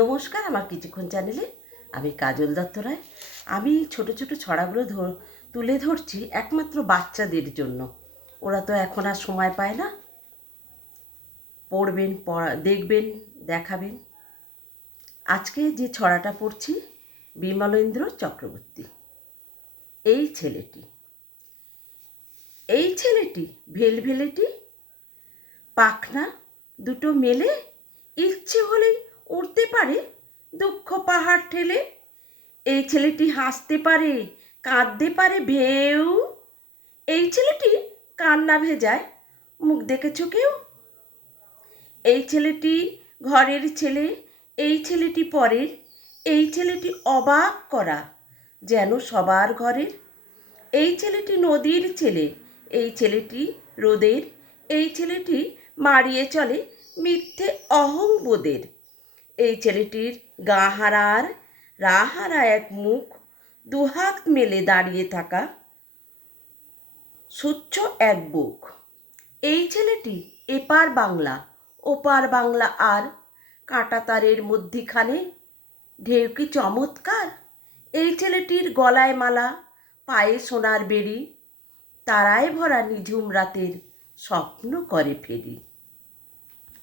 নমস্কার, আমার কিছুক্ষণ চ্যানেলে আমি কাজল দত্ত রায়। আমি ছোট ছোট ছড়াগুলো তুলে ধরছি একমাত্র বাচ্চাদের জন্য। ওরা তো এখন আর সময় পায় না। পড়বেন, দেখবেন, দেখাবেন। আজকে যে ছড়াটা পড়ছি, বিমলেন্দ্র চক্রবর্তী। এই ছেলেটি ভেলভেলেটি, পাখনা দুটো মেলে, ইচ্ছে হলেই উড়তে পারে দুঃখ পাহাড় ঠেলে। এই ছেলেটি হাসতে পারে, কাঁদতে পারে ভেউ। এই ছেলেটি কান্না ভেজায়, মুখ দেখেছ কেউ? এই ছেলেটি ঘরের ছেলে, এই ছেলেটি পরের, এই ছেলেটি অবাক করা যেন সবার ঘরের। এই ছেলেটি নদীর ছেলে, এই ছেলেটি রোদের, এই ছেলেটি মারিয়ে চলে মিথ্যে অহংবোধের। এই ছেলেটির গা হারার রাহারা এক মুখ, দুহাত মেলে দাঁড়িয়ে থাকা স্বচ্ছ এক বুক। এই ছেলেটি এপার বাংলা ওপার বাংলা, আর কাঁটাতারের মধ্যিখানে ঢেউ কি চমৎকার। এই ছেলেটির গলায় মালা, পায়ে সোনার বেড়ি, তারায় ভরা নিঝুম রাতের স্বপ্ন করে ফেরি।